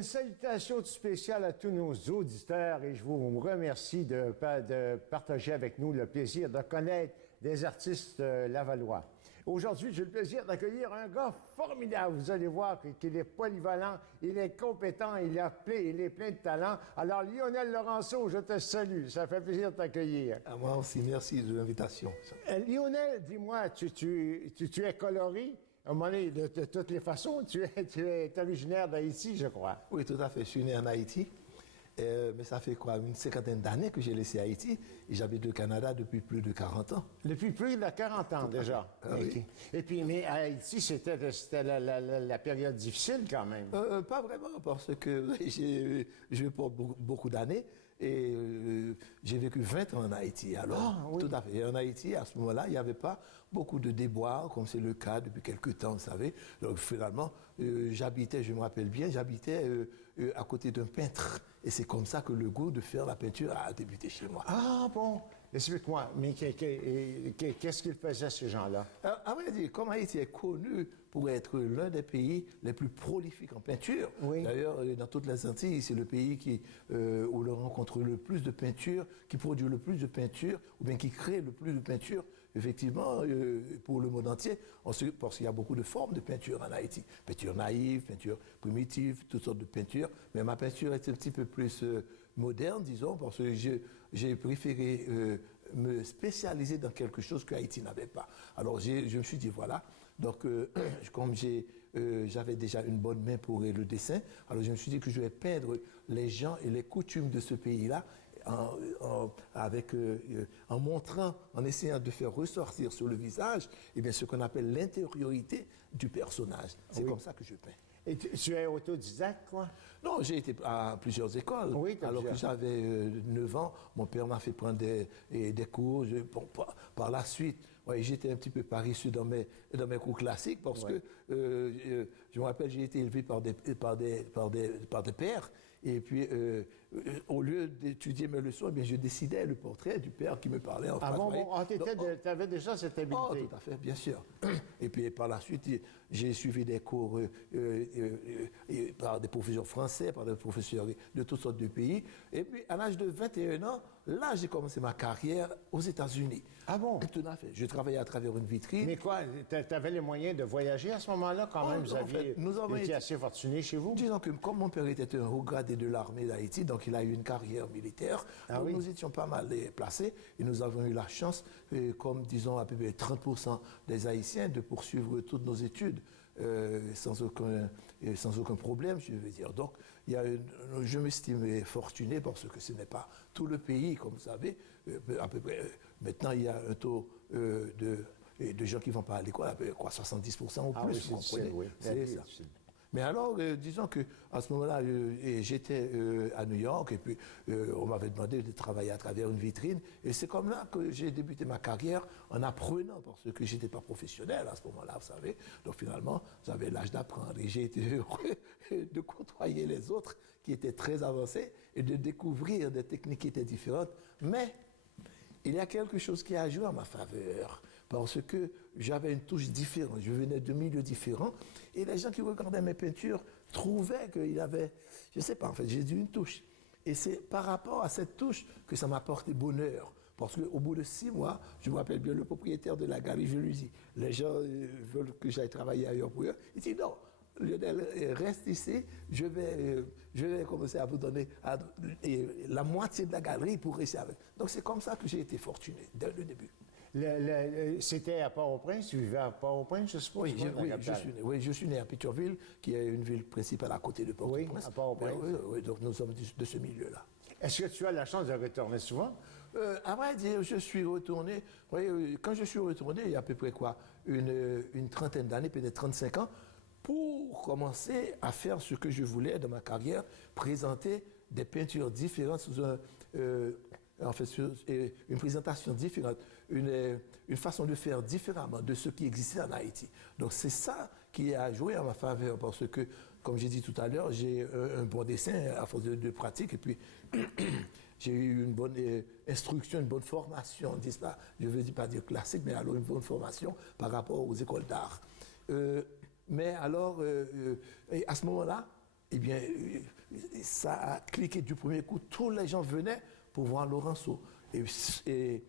une salutation tout spéciale à tous nos auditeurs et je vous remercie de partager avec nous le plaisir de connaître des artistes lavallois. Aujourd'hui, j'ai le plaisir d'accueillir un gars formidable. Vous allez voir qu'il est polyvalent, il est compétent, il est plein de talent. Alors, Lionel Laurenceau, je te salue. Ça fait plaisir de t'accueillir. À moi aussi, merci de l'invitation. Lionel, dis-moi, tu es coloré? À un moment donné, de toutes les façons, tu es originaire d'Haïti, je crois. Oui, tout à fait. Je suis né en Haïti. Mais ça fait quoi, une cinquantaine d'années que j'ai laissé Haïti et j'habite au Canada depuis plus de 40 ans. Depuis plus de 40 ans déjà. Oui. Et puis, mais à Haïti, c'était la période difficile quand même. Pas vraiment, parce que j'ai joué pour beaucoup d'années et j'ai vécu 20 ans en Haïti. Alors, oui. Tout à fait. Et en Haïti, à ce moment-là, il n'y avait pas beaucoup de déboires, comme c'est le cas depuis quelques temps, vous savez. Donc finalement, j'habitais, je me rappelle bien, j'habitais à côté d'un peintre. Et c'est comme ça que le goût de faire la peinture a débuté chez moi. Ah bon, explique-moi, mais qu'est-ce qu'ils faisaient ces gens-là? À vrai dire, comme Haïti est connu pour être l'un des pays les plus prolifiques en peinture, oui. D'ailleurs, dans toutes les Antilles, c'est le pays où l'on rencontre le plus de peinture, qui produit le plus de peinture, ou bien qui crée le plus de peinture, effectivement, pour le monde entier, parce qu'il y a beaucoup de formes de peinture en Haïti. Peinture naïve, peinture primitive, toutes sortes de peintures, mais ma peinture est un petit peu plus moderne, disons, parce que j'ai préféré me spécialiser dans quelque chose que Haïti n'avait pas. Alors je me suis dit, voilà, donc comme j'avais déjà une bonne main pour le dessin, alors je me suis dit que je vais peindre les gens et les coutumes de ce pays-là en montrant, en essayant de faire ressortir sur le visage, eh bien, ce qu'on appelle l'intériorité du personnage. C'est comme ça que je peins. Et tu es autodidacte, quoi? Non, j'ai été à plusieurs écoles. Oui, alors que j'avais 9 ans, mon père m'a fait prendre des cours. Par la suite, j'étais un petit peu paresseux dans mes cours classiques parce que je me rappelle, j'ai été élevé par des pères. Et puis, au lieu d'étudier mes leçons, eh bien, je décidais le portrait du père qui me parlait en face. Tu avais déjà cette habileté? Oh, tout à fait, bien sûr. Et puis, par la suite, j'ai suivi des cours par des professeurs français, par des professeurs de toutes sortes de pays. Et puis, à l'âge de 21 ans, là, j'ai commencé ma carrière aux États-Unis. Ah bon? Tout à fait. Je travaillais à travers une vitrine. Mais quoi, tu avais les moyens de voyager à ce moment-là quand même? Vous aviez été assez fortuné chez vous? Disons que comme mon père était un haut gradé de l'armée d'Haïti, donc il a eu une carrière militaire, donc nous étions pas mal placés et nous avons eu la chance, comme disons à peu près 30% des Haïtiens, de poursuivre toutes nos études sans aucun problème, je veux dire. Donc, je m'estime fortuné parce que ce n'est pas tout le pays, comme vous savez, à peu près. Maintenant, il y a un taux de gens qui vont pas à l'école, à peu près 70% ou plus, vous comprenez. C'est ça. Mais alors, disons que à ce moment-là, j'étais à New York et puis on m'avait demandé de travailler à travers une vitrine. Et c'est comme là que j'ai débuté ma carrière en apprenant, parce que j'étais pas professionnel à ce moment-là, vous savez. Donc finalement, j'avais l'âge d'apprendre et j'ai été heureux de côtoyer les autres qui étaient très avancés et de découvrir des techniques qui étaient différentes. Mais il y a quelque chose qui a joué en ma faveur, parce que j'avais une touche différente, je venais de milieux différents, et les gens qui regardaient mes peintures trouvaient qu'il y avait, je ne sais pas, en fait, j'ai dit une touche. Et c'est par rapport à cette touche que ça m'a porté bonheur, parce qu'au bout de 6 mois, je me rappelle bien le propriétaire de la galerie, je lui dis, les gens veulent que j'aille travailler ailleurs pour eux. Il dit non. Lionel, reste ici, je vais commencer à vous donner la moitié de la galerie pour rester avec. Donc c'est comme ça que j'ai été fortuné, dès le début. C'était à Port-au-Prince, tu vivais à Port-au-Prince, je suppose? Oui, je suis né à Pétionville, qui est une ville principale à côté de Port-au-Prince. Oui, à Port-au-Prince. Oui, donc nous sommes de ce milieu-là. Est-ce que tu as la chance de retourner souvent? À vrai dire, je suis retourné, quand je suis retourné, il y a à peu près quoi, une trentaine d'années, peut-être 35 ans, pour commencer à faire ce que je voulais dans ma carrière, présenter des peintures différentes sous une présentation différente, une façon de faire différemment de ce qui existait en Haïti. Donc c'est ça qui a joué en ma faveur, parce que, comme j'ai dit tout à l'heure, j'ai un bon dessin à force de pratique, et puis j'ai eu une bonne instruction, une bonne formation, je ne veux pas dire classique, mais alors une bonne formation par rapport aux écoles d'art. Mais alors, à ce moment-là, eh bien, ça a cliqué du premier coup. Tous les gens venaient pour voir Laurenceau. Et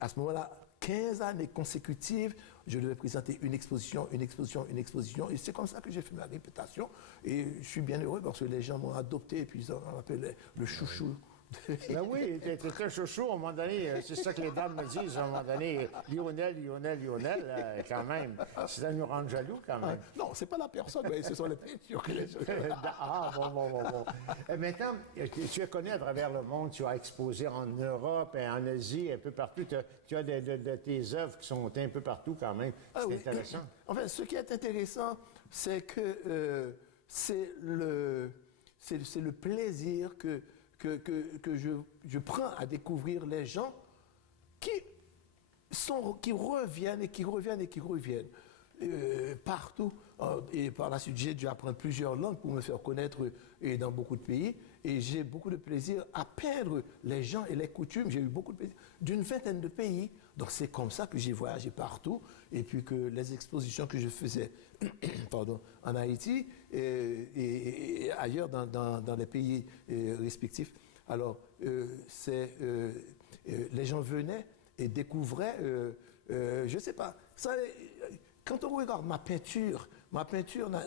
à ce moment-là, 15 années consécutives, je devais présenter une exposition. Et c'est comme ça que j'ai fait ma réputation. Et je suis bien heureux parce que les gens m'ont adopté et puis ils m'appelaient le chouchou. Ben oui, t'es un chouchou à un moment donné. C'est ça que les dames me disent à un moment donné. Lionel, quand même. Ça nous rend jaloux, quand même. Non, c'est pas la personne, mais ce sont les peintures que les gens... Ah, bon. Maintenant, tu es connu à travers le monde. Tu as exposé en Europe et en Asie, un peu partout. Tu as de tes œuvres qui sont un peu partout, quand même. C'est intéressant. Enfin, ce qui est intéressant, c'est que c'est le plaisir que je prends à découvrir les gens qui reviennent partout. Et par la suite, j'ai dû apprendre plusieurs langues pour me faire connaître dans beaucoup de pays. Et j'ai beaucoup de plaisir à peindre les gens et les coutumes. J'ai eu beaucoup de plaisir d'une vingtaine de pays. Donc c'est comme ça que j'ai voyagé partout. Et puis que les expositions que je faisais en Haïti et ailleurs dans les pays respectifs, alors les gens venaient et découvraient, je ne sais pas, quand on regarde ma peinture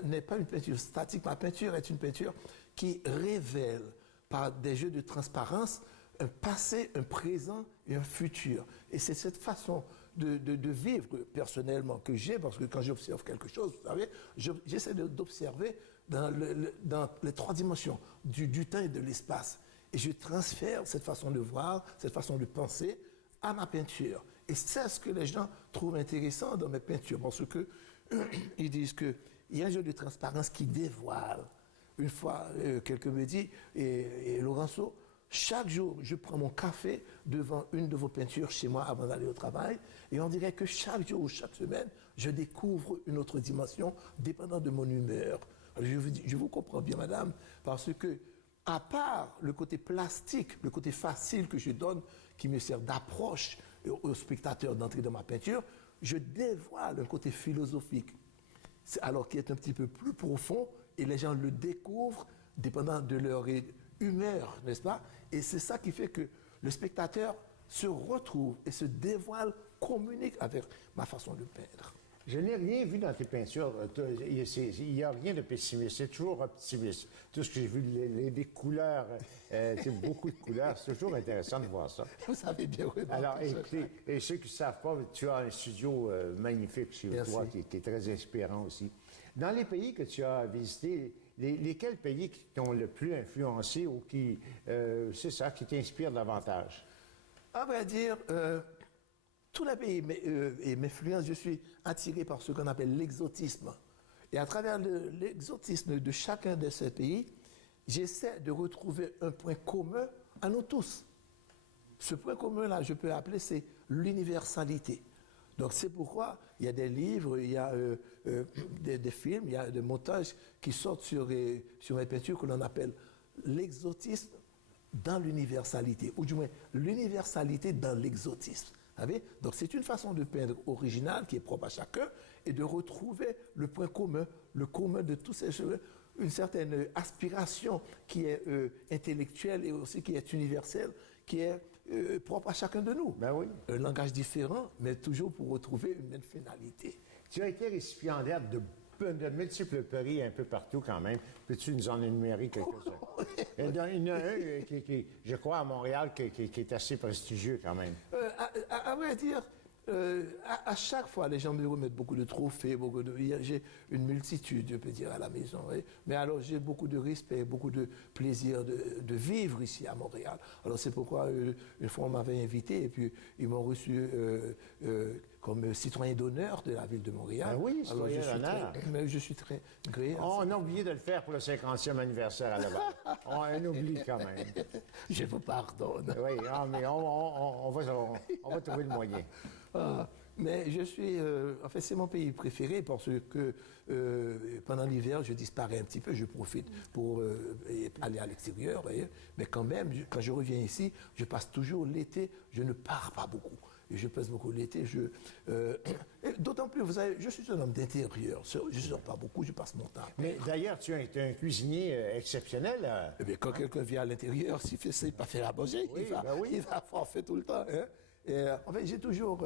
n'est pas une peinture statique, ma peinture est une peinture qui révèle par des jeux de transparence un passé, un présent et un futur. Et c'est cette façon de vivre personnellement que j'ai, parce que quand j'observe quelque chose, vous savez, j'essaie d'observer dans les trois dimensions du temps et de l'espace. Et je transfère cette façon de voir, cette façon de penser à ma peinture. Et c'est ce que les gens trouvent intéressant dans mes peintures, parce que ils disent qu'il y a un jeu de transparence qui dévoile. Une fois, quelqu'un me dit, et Laurenceau, chaque jour, je prends mon café devant une de vos peintures chez moi avant d'aller au travail, et on dirait que chaque jour ou chaque semaine, je découvre une autre dimension dépendant de mon humeur. Alors je vous comprends bien, madame, parce que, à part le côté plastique, le côté facile que je donne, qui me sert d'approche aux spectateurs d'entrer dans ma peinture, je dévoile un côté philosophique, alors qui est un petit peu plus profond, et les gens le découvrent dépendant de leur humeur, n'est-ce pas? Et c'est ça qui fait que le spectateur se retrouve et se dévoile, communique avec ma façon de peindre. Je n'ai rien vu dans tes peintures. Il n'y a rien de pessimiste. C'est toujours optimiste. Tout ce que j'ai vu, les couleurs, beaucoup de couleurs. C'est toujours intéressant de voir ça. Vous savez bien, oui. Alors, écoutez, et ceux qui ne savent pas, tu as un studio magnifique chez toi qui est très inspirant aussi. Dans les pays que tu as visités, lesquels pays qui t'ont le plus influencé ou qui, c'est ça, qui t'inspirent davantage? À vrai dire, tous les pays m'influencent. Je suis attiré par ce qu'on appelle l'exotisme. Et à travers l'exotisme de chacun de ces pays, j'essaie de retrouver un point commun à nous tous. Ce point commun-là, je peux appeler, c'est l'universalité. Donc c'est pourquoi il y a des livres, il y a des films, il y a des montages qui sortent sur mes peintures que l'on appelle l'exotisme dans l'universalité, ou du moins l'universalité dans l'exotisme. Donc c'est une façon de peindre originale qui est propre à chacun et de retrouver le point commun, le commun de tous ces choses, une certaine aspiration qui est intellectuelle et aussi qui est universelle, qui est propre à chacun de nous. Ben oui. Un langage différent, mais toujours pour retrouver une même finalité. Tu as été récipiendaire de multiples prix un peu partout quand même. Peux-tu nous en énumérer quelques-uns? Il y en a un qui, je crois, à Montréal, qui est assez prestigieux quand même. À vrai dire, à chaque fois, les gens me remettent beaucoup de trophées, j'ai une multitude, je peux dire, à la maison. Oui. Mais alors, j'ai beaucoup de respect, beaucoup de plaisir de vivre ici à Montréal. Alors, c'est pourquoi, une fois, on m'avait invité et puis ils m'ont reçu comme citoyen d'honneur de la ville de Montréal. Ben oui, citoyen d'honneur. Mais je suis très gré. On a oublié de le faire pour le 50e anniversaire à Laval. On oublie quand même. Je vous pardonne. Oui, mais on va trouver le moyen. Mais je suis, en fait, c'est mon pays préféré parce que pendant l'hiver, je disparais un petit peu, je profite pour aller à l'extérieur, mais quand même, quand je reviens ici, je passe toujours l'été, je ne pars pas beaucoup. et je pèse beaucoup l'été. D'autant plus, vous savez, je suis un homme d'intérieur. Je ne sors pas beaucoup, je passe mon temps. Mais d'ailleurs, tu es un cuisinier exceptionnel. Eh bien, quand quelqu'un vient à l'intérieur, s'il fait ça, il ne pas faire à manger, Oui, il va forfait tout le temps. Hein? Et, en fait, j'ai toujours...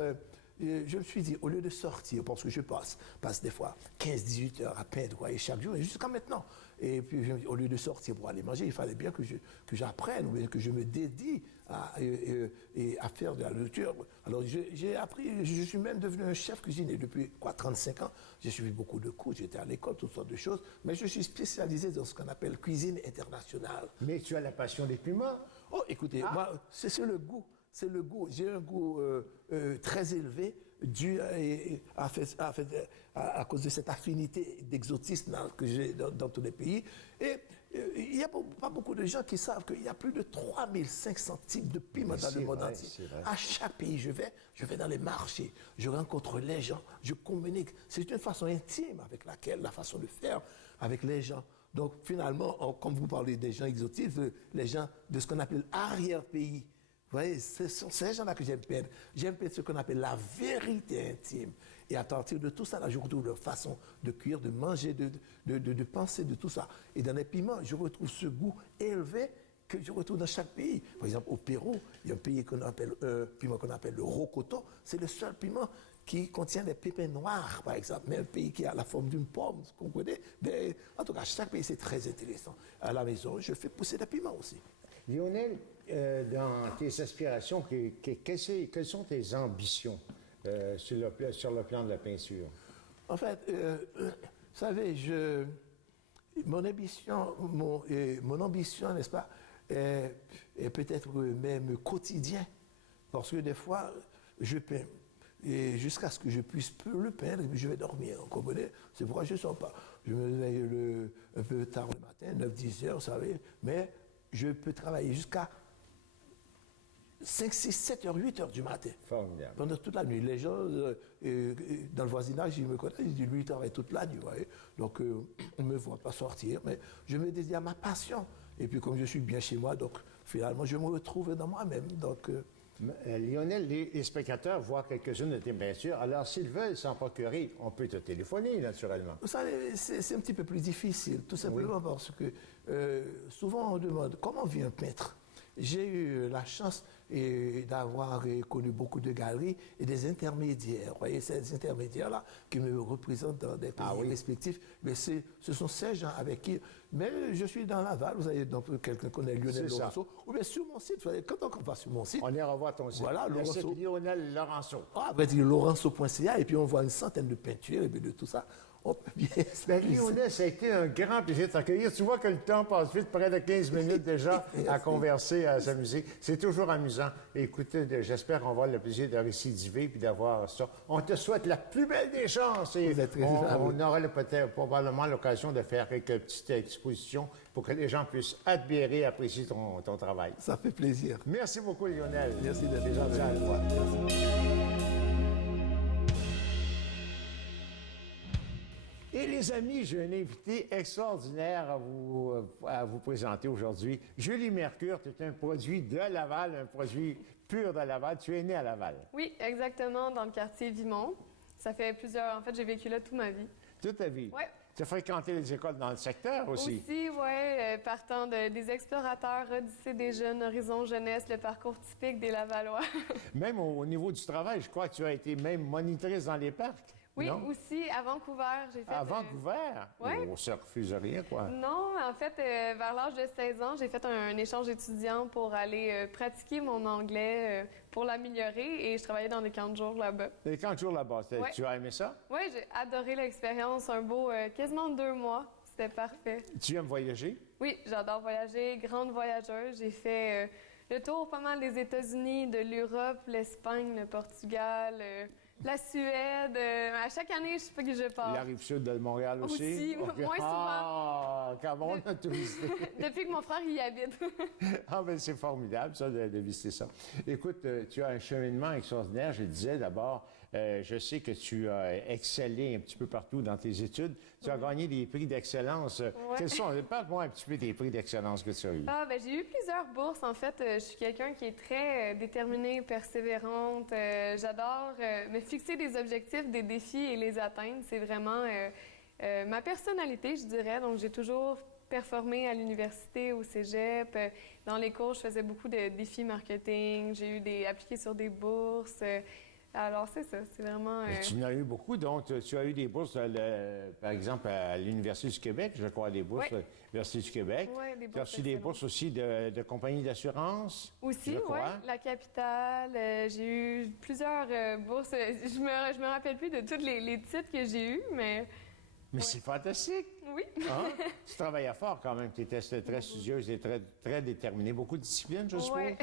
je me suis dit, au lieu de sortir, parce que je passe des fois 15-18 heures à peindre, et chaque jour, et jusqu'à maintenant. Et puis, au lieu de sortir pour aller manger, il fallait bien que j'apprenne, ou bien que je me dédie à faire de la nourriture. Alors, j'ai appris, je suis même devenu un chef cuisinier depuis 35 ans. J'ai suivi beaucoup de cours, j'étais à l'école, toutes sortes de choses, mais je suis spécialisé dans ce qu'on appelle cuisine internationale. Mais tu as la passion des piments. Oh, écoutez, moi, c'est le goût. C'est le goût. J'ai un goût très élevé dû à cause de cette affinité d'exotisme que j'ai dans tous les pays. Et il n'y a pas beaucoup de gens qui savent qu'il y a plus de 3500 types de piments dans le monde entier. À chaque pays, je vais dans les marchés, je rencontre les gens, je communique. C'est une façon intime avec la façon de faire avec les gens. Donc finalement, comme vous parlez des gens exotiques, les gens de ce qu'on appelle arrière-pays, vous voyez, ce sont ces gens-là que j'aime peindre. J'aime peindre ce qu'on appelle la vérité intime. Et à partir de tout ça, là, je retrouve leur façon de cuire, de manger, de penser, de tout ça. Et dans les piments, je retrouve ce goût élevé que je retrouve dans chaque pays. Par exemple, au Pérou, il y a un piment qu'on appelle le rocoto. C'est le seul piment qui contient des pépins noirs, par exemple. Mais un pays qui a la forme d'une pomme, vous comprenez? Mais, en tout cas, chaque pays, c'est très intéressant. À la maison, je fais pousser des piments aussi. Lionel, dans tes aspirations, quelles sont tes ambitions sur le plan de la peinture? En fait, vous savez, mon ambition, n'est-ce pas, est peut-être même quotidien. Parce que des fois, je peins. Et jusqu'à ce que je puisse le peindre, et puis je vais dormir. Vous comprenez? C'est pourquoi je ne sors pas. Je me réveille un peu tard le matin, 9-10 heures, vous savez, mais je peux travailler jusqu'à 5, 6, 7 heures, 8 heures du matin. Formidable. Pendant toute la nuit. Les gens, dans le voisinage, ils me connaissent, ils disent, lui, il travaille toute la nuit. Vous voyez? Donc, on ne me voit pas sortir, mais je me dédie à ma passion. Et puis, comme je suis bien chez moi, donc, finalement, je me retrouve dans moi-même. Donc, Lionel, les spectateurs voient quelques-unes de tes peintures. Alors, s'ils veulent s'en procurer, on peut te téléphoner, naturellement. Vous savez, c'est un petit peu plus difficile, tout simplement parce que souvent on demande comment vit un peintre. J'ai eu la chance d'avoir connu beaucoup de galeries et des intermédiaires. Vous voyez, ces intermédiaires-là qui me représentent dans des pays respectifs. Mais ce sont ces gens avec qui... Mais je suis dans Laval, vous avez donc quelqu'un connaît Lionel Laurenceau. Ou bien sur mon site, vous savez, quand on va sur mon site... On ira voir ton site. Voilà, le site Lionel Laurenceau. Ah, après, dire laurenceau.ca, et puis on voit une centaine de peintures, et puis de tout ça. On peut bien Lionel, ça a été un grand plaisir de t'accueillir. Tu vois que le temps passe vite, près de 15 minutes déjà à converser, à s'amuser. C'est toujours amusant. Écoutez, j'espère qu'on va avoir le plaisir de récidiver puis d'avoir ça. On te souhaite la plus belle des chances. Et on aura probablement l'occasion de faire quelques petites expositions pour que les gens puissent admirer et apprécier ton travail. Ça fait plaisir. Merci beaucoup, Lionel. Merci d'être gentil à toi. Et les amis, j'ai un invité extraordinaire à vous présenter aujourd'hui. Julie Mercure, tu es un produit de Laval, un produit pur de Laval. Tu es née à Laval. Oui, exactement, dans le quartier Vimont. Ça fait plusieurs... En fait, j'ai vécu là toute ma vie. Toute ta vie? Oui. Tu as fréquenté les écoles dans le secteur aussi? Aussi, oui, partant des explorateurs, Odyssée des jeunes, Horizon Jeunesse, le parcours typique des Lavallois. Même au niveau du travail, je crois que tu as été même monitrice dans les parcs. Oui, non? Aussi, à Vancouver, j'ai fait... À Vancouver? Oui. On ne se refuse rien, quoi. Non, en fait, vers l'âge de 16 ans, j'ai fait un échange étudiant pour aller pratiquer mon anglais pour l'améliorer et je travaillais dans des camps de jour là-bas. Des camps de jour là-bas, tu as aimé ça? Oui, j'ai adoré l'expérience, un beau quasiment 2 mois. C'était parfait. Tu aimes voyager? Oui, j'adore voyager, grande voyageuse. J'ai fait le tour pas mal des États-Unis, de l'Europe, l'Espagne, le Portugal... la Suède, à chaque année, je sais pas que je pars. La Rive-Sud de Montréal aussi? Aussi, moins souvent. Ah, comment on a tout visité? Depuis que mon frère y habite. Ah, bien, c'est formidable, ça, de visiter ça. Écoute, tu as un cheminement extraordinaire. Je disais d'abord, je sais que tu as excellé un petit peu partout dans tes études. Tu as gagné des prix d'excellence. Ouais. Parle-moi un petit peu des prix d'excellence que tu as eus. Ah, ben, j'ai eu plusieurs bourses. En fait, je suis quelqu'un qui est très déterminée, persévérante. J'adore me fixer des objectifs, des défis et les atteindre. C'est vraiment ma personnalité, je dirais. Donc, j'ai toujours performé à l'université, au cégep. Dans les cours, je faisais beaucoup de défis marketing. J'ai appliqué sur des bourses. Alors, c'est ça. C'est vraiment... Tu en as eu beaucoup, donc tu as eu des bourses, par exemple, à l'Université du Québec, je crois, des bourses Oui. à l'Université du Québec. Ouais, des Tu as bourses reçu des excellentes. bourses aussi de compagnies d'assurance. Aussi, je oui, crois. la capitale. J'ai eu plusieurs bourses. Je me rappelle plus de tous les titres que j'ai eus, mais Mais c'est fantastique! oui. Hein? Tu travaillais fort quand même, tu étais très studieuse et très, très déterminée. Beaucoup de discipline, je suppose? Ouais.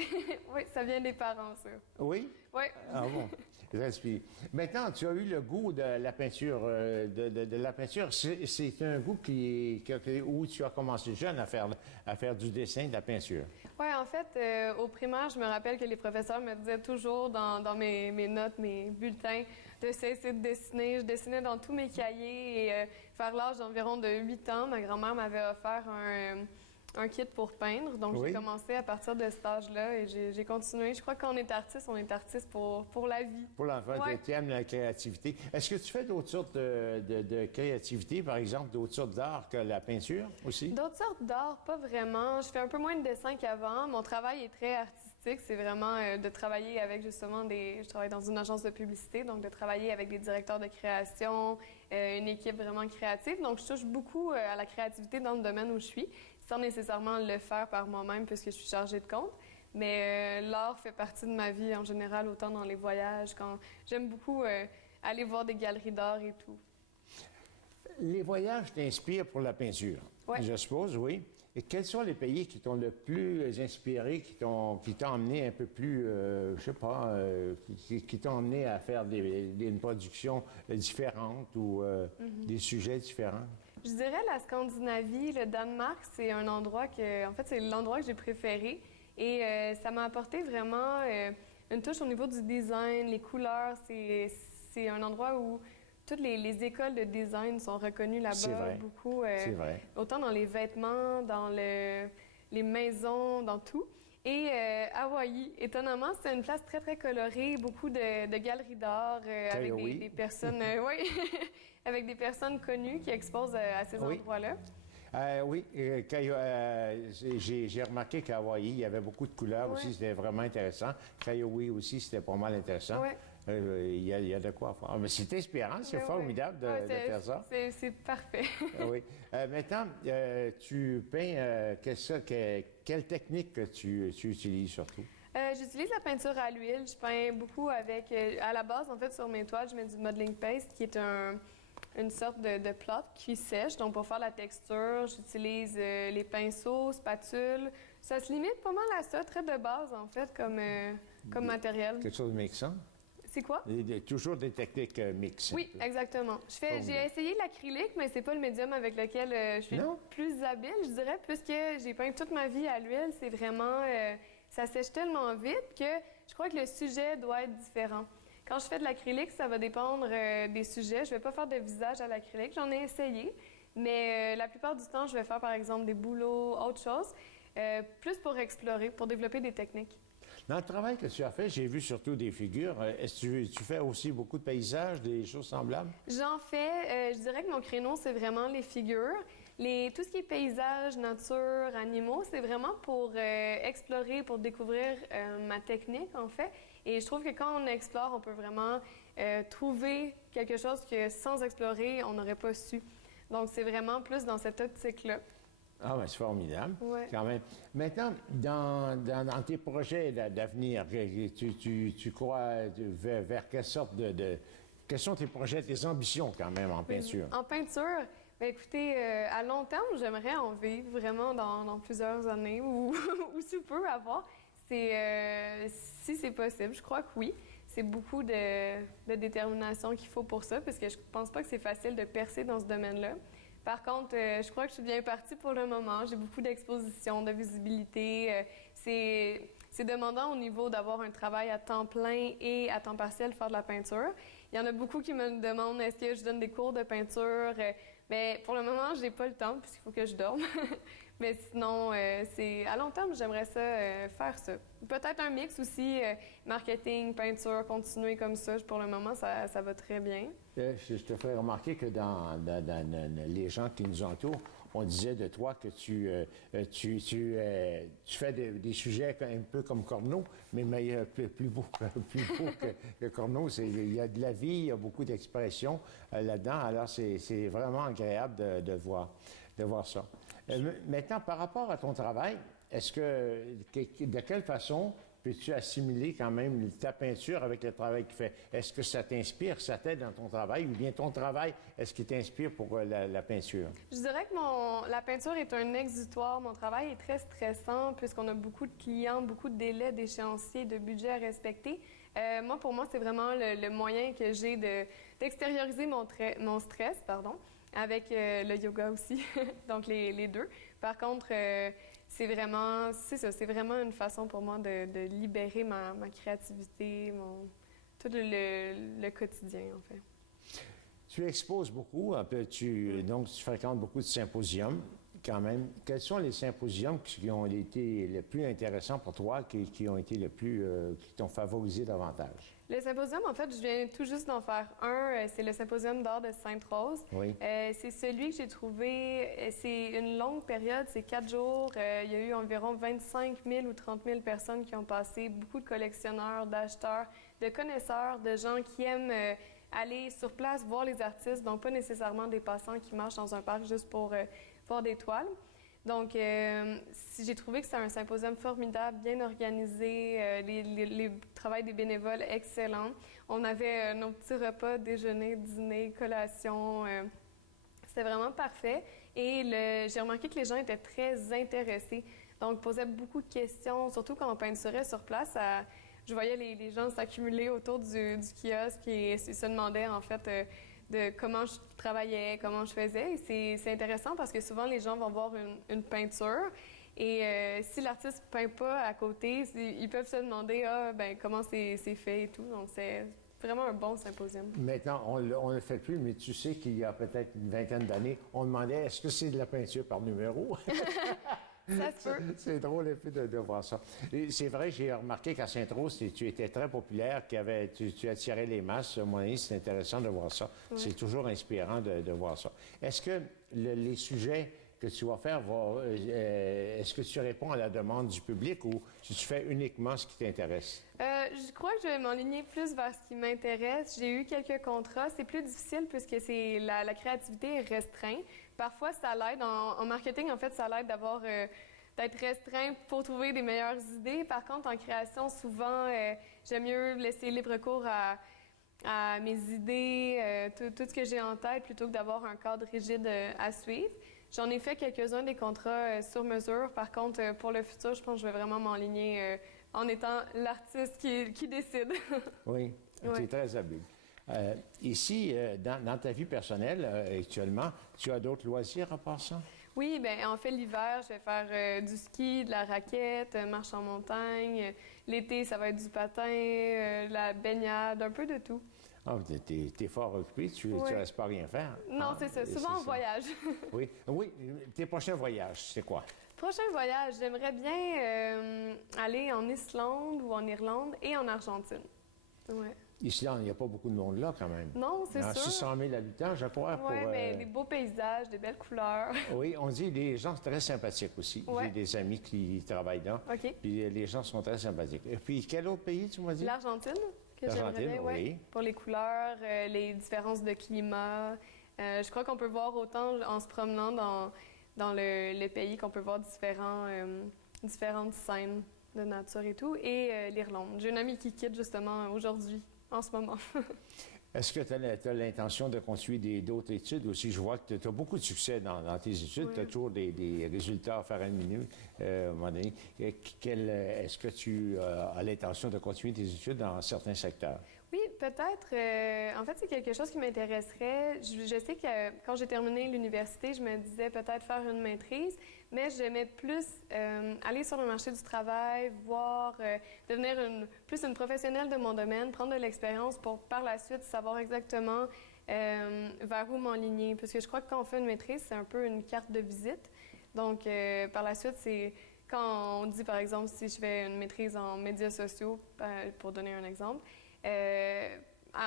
Oui, ça vient des parents, ça. Oui? Oui. Ah bon? Respire. Maintenant, tu as eu le goût de la peinture. De la peinture. C'est un goût où tu as commencé jeune à faire du dessin, de la peinture. Oui, en fait, au primaire, je me rappelle que les professeurs me disaient toujours dans mes notes, mes bulletins, de cesser de dessiner. Je dessinais dans tous mes cahiers et vers l'âge d'environ de 8 ans, ma grand-mère m'avait offert un kit pour peindre. Donc, Oui. j'ai commencé à partir de cet âge-là et j'ai continué. Je crois que quand on est artiste pour la vie. Pour l'enfant, Ouais. tu aimes la créativité. Est-ce que tu fais d'autres sortes de créativité, par exemple, d'autres sortes d'art que la peinture aussi? D'autres sortes d'art, pas vraiment. Je fais un peu moins de dessin qu'avant. Mon travail est très artistique. C'est vraiment de travailler avec justement Je travaille dans une agence de publicité, donc de travailler avec des directeurs de création, une équipe vraiment créative. Donc, je touche beaucoup à la créativité dans le domaine où je suis, sans nécessairement le faire par moi-même puisque je suis chargée de compte. Mais l'art fait partie de ma vie en général, autant dans les voyages, quand j'aime beaucoup aller voir des galeries d'art et tout. Les voyages t'inspirent pour la peinture, Ouais. je suppose, oui. Et quels sont les pays qui t'ont le plus inspiré, qui t'ont amené un peu plus, je sais pas, qui t'ont amené à faire une production différente ou des sujets différents? Je dirais la Scandinavie, le Danemark, c'est un endroit en fait, c'est l'endroit que j'ai préféré. Et ça m'a apporté vraiment une touche au niveau du design, les couleurs. C'est un endroit où toutes les écoles de design sont reconnues C'est là-bas vrai. beaucoup. C'est vrai. Autant dans les vêtements, dans les maisons, dans tout. Et Hawaï, étonnamment, c'est une place très, très colorée, beaucoup de galeries d'art avec Kaiohai. des personnes, oui, avec des personnes connues qui exposent à ces Oui. endroits-là. Oui, j'ai remarqué qu'à Hawaï, il y avait beaucoup de couleurs aussi, Ouais. c'était vraiment intéressant. Kaiohai aussi, c'était pas mal intéressant. Ouais. Il y a de quoi faire. Mais c'est inspirant, c'est Ouais, formidable ouais. de Ouais, faire ça. C'est parfait. Oui. Maintenant, tu peins, quelle technique que tu utilises surtout? J'utilise la peinture à l'huile. Je peins beaucoup avec... à la base, en fait, sur mes toiles, je mets du modeling paste, qui est une sorte de plâtre qui sèche. Donc, pour faire la texture, j'utilise les pinceaux, spatules. Ça se limite pas mal à ça, très de base, en fait, comme matériel. Quelque chose de mixant? C'est quoi? Toujours des techniques mixtes. Oui, exactement. J'ai essayé l'acrylique, mais c'est pas le médium avec lequel je suis Non? plus habile, je dirais, puisque j'ai peint toute ma vie à l'huile. C'est vraiment... ça sèche tellement vite que je crois que le sujet doit être différent. Quand je fais de l'acrylique, ça va dépendre des sujets. Je vais pas faire de visage à l'acrylique. J'en ai essayé, mais la plupart du temps, je vais faire, par exemple, des bouleaux, autre chose, plus pour explorer, pour développer des techniques. Dans le travail que tu as fait, j'ai vu surtout des figures. Est-ce que tu fais aussi beaucoup de paysages, des choses semblables? J'en fais. Je dirais que mon créneau, c'est vraiment les figures. Tout ce qui est paysage, nature, animaux, c'est vraiment pour explorer, pour découvrir ma technique, en fait. Et je trouve que quand on explore, on peut vraiment trouver quelque chose que sans explorer, on n'aurait pas su. Donc, c'est vraiment plus dans cette optique-là. Ah, ben c'est formidable, Ouais. quand même. Maintenant, dans tes projets d'avenir, tu crois vers quelle sorte quels sont tes projets, tes ambitions, quand même, en peinture? En peinture, bien, écoutez, à long terme, j'aimerais en vivre vraiment dans plusieurs années ou sous peu à voir. Si c'est possible, je crois que oui. C'est beaucoup de détermination qu'il faut pour ça, parce que je pense pas que c'est facile de percer dans ce domaine-là. Par contre, je crois que je suis bien partie pour le moment. J'ai beaucoup d'expositions, de visibilité. C'est demandant au niveau d'avoir un travail à temps plein et à temps partiel, faire de la peinture. Il y en a beaucoup qui me demandent est-ce que je donne des cours de peinture. Mais pour le moment, je n'ai pas le temps puisqu'il faut que je dorme. Mais sinon, c'est à long terme, j'aimerais ça faire ça. Peut-être un mix aussi, marketing, peinture, continuer comme ça. Pour le moment, ça va très bien. Je te ferai remarquer que dans les gens qui nous entourent, on disait de toi que tu fais des sujets un peu comme Corneau, mais plus beau que Corneau. Il y a de la vie, il y a beaucoup d'expression là-dedans. Alors, c'est vraiment agréable de voir ça. Maintenant, par rapport à ton travail, de quelle façon peux-tu assimiler quand même ta peinture avec le travail que tu fais? Est-ce que ça t'inspire, ça t'aide dans ton travail, ou bien ton travail, est-ce qu'il t'inspire pour la peinture? Je dirais que la peinture est un exutoire. Mon travail est très stressant puisqu'on a beaucoup de clients, beaucoup de délais, d'échéanciers, de budgets à respecter. Pour moi, c'est vraiment le moyen que j'ai d'extérioriser mon stress, avec le yoga aussi, donc les deux. Par contre, c'est vraiment une façon pour moi de libérer ma créativité, tout le quotidien, en fait. Tu exposes beaucoup, donc tu fréquentes beaucoup de symposiums, quand même. Quels sont les symposiums qui ont été les plus intéressants pour toi, qui ont été qui t'ont favorisé davantage? Le symposium, en fait, je viens tout juste d'en faire un. C'est le symposium d'art de Sainte-Rose. Oui. C'est celui que j'ai trouvé, c'est une longue période, c'est 4 jours. Il y a eu environ 25 000 ou 30 000 personnes qui ont passé, beaucoup de collectionneurs, d'acheteurs, de connaisseurs, de gens qui aiment aller sur place voir les artistes, donc pas nécessairement des passants qui marchent dans un parc juste pour voir des toiles. Donc, j'ai trouvé que c'était un symposium formidable, bien organisé, les travails des bénévoles excellents. On avait nos petits repas, déjeuner, dîner, collation. C'était vraiment parfait. Et j'ai remarqué que les gens étaient très intéressés. Donc, posaient beaucoup de questions, surtout quand on peinturait sur place. Je voyais les gens s'accumuler autour du kiosque et se demandaient, en fait, de comment je travaillais, comment je faisais. Et c'est intéressant parce que souvent, les gens vont voir une peinture et si l'artiste ne peint pas à côté, ils peuvent se demander comment c'est fait et tout. Donc, c'est vraiment un bon symposium. Maintenant, on ne le fait plus, mais tu sais qu'il y a peut-être une vingtaine d'années, on demandait est-ce que c'est de la peinture par numéro? Ça se peut. C'est drôle un peu de voir ça. C'est vrai, j'ai remarqué qu'à Sainte-Rose, tu étais très populaire, tu attirais les masses. À mon avis, c'est intéressant de voir ça. Oui. C'est toujours inspirant de voir ça. Est-ce que les sujets que tu vas faire, est-ce que tu réponds à la demande du public ou tu fais uniquement ce qui t'intéresse? Je crois que je vais m'enligner plus vers ce qui m'intéresse. J'ai eu quelques contrats. C'est plus difficile puisque la créativité est restreinte. Parfois, ça l'aide. En marketing, en fait, ça l'aide d'être restreint pour trouver des meilleures idées. Par contre, en création, souvent, j'aime mieux laisser libre cours à mes idées, tout ce que j'ai en tête, plutôt que d'avoir un cadre rigide à suivre. J'en ai fait quelques-uns des contrats sur mesure. Par contre, pour le futur, je pense que je vais vraiment m'enligner en étant l'artiste qui décide. Oui, tu es très habile. Ici, dans ta vie personnelle, actuellement, tu as d'autres loisirs à part ça? Oui, bien, en fait, l'hiver, je vais faire du ski, de la raquette, marche en montagne. L'été, ça va être du patin, la baignade, un peu de tout. Ah, t'es fort occupé, tu restes pas rien faire. Non, c'est ça, souvent en voyage. Oui, tes prochains voyages, c'est quoi? Prochain voyage, j'aimerais bien aller en Islande ou en Irlande et en Argentine. Ouais. Islande, il n'y a pas beaucoup de monde là quand même. Non, c'est sûr. 600 000 habitants, je crois. Oui, mais des beaux paysages, des belles couleurs. Oui, on dit des gens très sympathiques aussi. Ouais. J'ai des amis qui travaillent là. OK. Puis les gens sont très sympathiques. Et puis, quel autre pays, tu m'as dit? L'Argentine, que j'aimerais bien, oui. Pour les couleurs, les différences de climat. Je crois qu'on peut voir autant en se promenant dans le pays qu'on peut voir différentes scènes de nature et tout. Et l'Irlande. J'ai une amie qui quitte justement aujourd'hui, en ce moment. Est-ce que tu as l'intention de continuer d'autres études aussi? Je vois que tu as beaucoup de succès dans tes études. Oui. Tu as toujours des résultats à faire à une minute, à un moment donné. Est-ce que tu as l'intention de continuer tes études dans certains secteurs? Oui, peut-être. En fait, c'est quelque chose qui m'intéresserait. Je sais que quand j'ai terminé l'université, je me disais peut-être faire une maîtrise, mais j'aimais plus aller sur le marché du travail, voir, devenir plus une professionnelle de mon domaine, prendre de l'expérience pour par la suite savoir exactement vers où m'enligner. Parce que je crois que quand on fait une maîtrise, c'est un peu une carte de visite. Donc, par la suite, c'est quand on dit, par exemple, si je fais une maîtrise en médias sociaux, pour donner un exemple,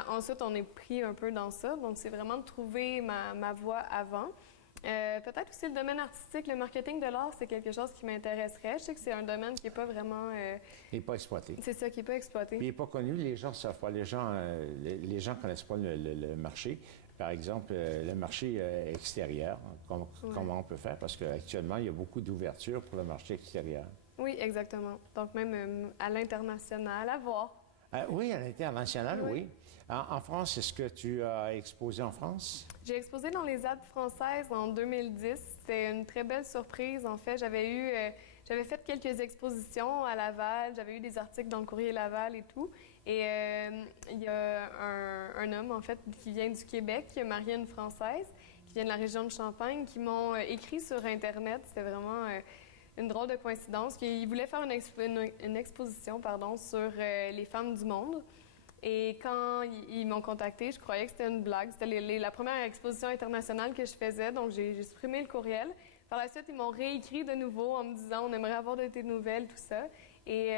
ensuite, on est pris un peu dans ça. Donc, c'est vraiment de trouver ma voie avant. Peut-être aussi le domaine artistique, le marketing de l'art, c'est quelque chose qui m'intéresserait. Je sais que c'est un domaine qui n'est pas vraiment... Il n'est pas exploité. C'est ça, qui n'est pas exploité. Puis il n'est pas connu, les gens ne savent pas. Les gens ne connaissent pas le marché. Par exemple, le marché extérieur, comment on peut faire? Parce qu'actuellement, il y a beaucoup d'ouverture pour le marché extérieur. Oui, exactement. Donc, même à l'international, à voir. Oui, à l'international, oui. En France, est-ce que tu as exposé en France? J'ai exposé dans les Alpes françaises en 2010. C'était une très belle surprise. En fait, j'avais fait quelques expositions à Laval. J'avais eu des articles dans le Courrier Laval et tout. Et il y a un homme, en fait, qui vient du Québec, qui a marié une Française, qui vient de la région de Champagne, qui m'ont écrit sur Internet. C'était vraiment une drôle de coïncidence. Il voulait faire une exposition sur les femmes du monde. Et quand ils m'ont contacté, je croyais que c'était une blague. C'était la première exposition internationale que je faisais, donc j'ai supprimé le courriel. Par la suite, ils m'ont réécrit de nouveau en me disant « On aimerait avoir de tes nouvelles », tout ça. Et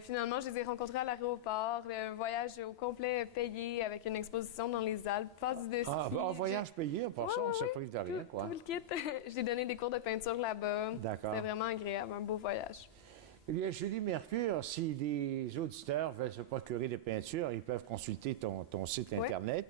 finalement, je les ai rencontrés à l'aéroport, un voyage au complet payé avec une exposition dans les Alpes, phase de ski. Un voyage payé, pour ça, on ne se prive de rien, quoi. Tout le kit. J'ai donné des cours de peinture là-bas. D'accord. C'était vraiment agréable, un beau voyage. Eh bien, Julie Mercure, si les auditeurs veulent se procurer des peintures, ils peuvent consulter ton site Internet.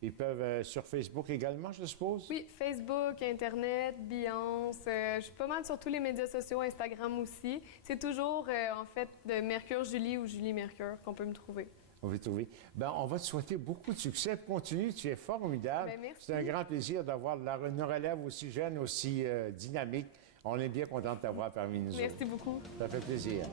Ils peuvent sur Facebook également, je suppose? Oui, Facebook, Internet, Behance. Je suis pas mal sur tous les médias sociaux, Instagram aussi. C'est toujours, en fait, de Mercure Julie ou Julie Mercure qu'on peut me trouver. On va trouver. Ben, on va te souhaiter beaucoup de succès. Continue, tu es formidable. Ben, merci. C'est un grand plaisir d'avoir une relève aussi jeune, aussi dynamique. On est bien content de t'avoir parmi nous. Merci beaucoup. Ça fait plaisir.